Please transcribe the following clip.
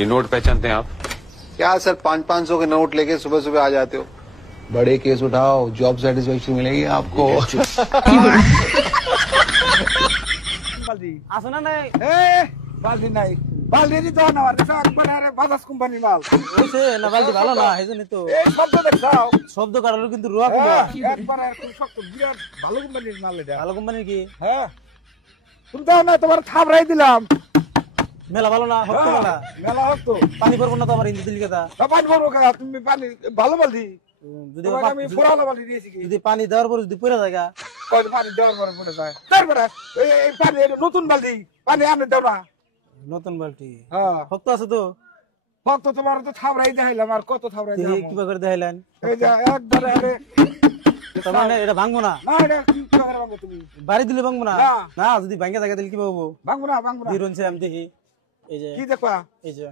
ये नोट पहचानते हैं आप? क्या सर 500-500 के नोट लेके सुबह सुबह आ जाते हो। बड़े केस उठाओ, जॉब सेटिस्फेक्शन मिलेगी आपको। আসো না নাই বালতি নাই, বালতি তো না একবারে বাজাজ কোম্পানির মাল হইছে না বালতি ভালো না এইজন্য তো এই শব্দ দেখছাও, শব্দ কাটালো কিন্তু রুয়া কম একবারে খুব শক্ত বিরাট ভালো কোম্পানির মাল এটা। ভালো কোম্পানির কি হ্যাঁ তুমি দাও না, তোমার থাবড়াই দিলাম। মেলা ভালো না হতো মেলা মেলা হতো, পানি পড়বো না তো আমার হিন্দি দিলি কথা পানি ভরবো কা তুমি? পানি ভালো বালতি যদি আমি ফুরালো বালতি দিয়েছি কি? যদি পানি দেওয়ার পর যদি পড়ে যায় কত পানি দেওয়ার পরে পড়ে যায়, তারপরে এই পানি এটা নতুন বালতি, পানি আনে দাও না। নতুন বালতি হ্যাঁ শক্ত আছে তো ভক্ত তোমার তো থাবড়াই দেখাইলাম, আর কত থাবড়াই দেখাবো? কিবা করে দেখাইলেন এই যে একবারে আরে তার মানে এটা ভাঙবো না? না এটা কি করে ভাঙবো তুমি? বাড়ি দিলে ভাঙবো না? না। না যদি ভাঙে থাকে তাহলে কি পাবো? ভাঙবো না, ভাঙবো না। দিরুনছে আমি দেখি এই যে কি দেখবা? এই যে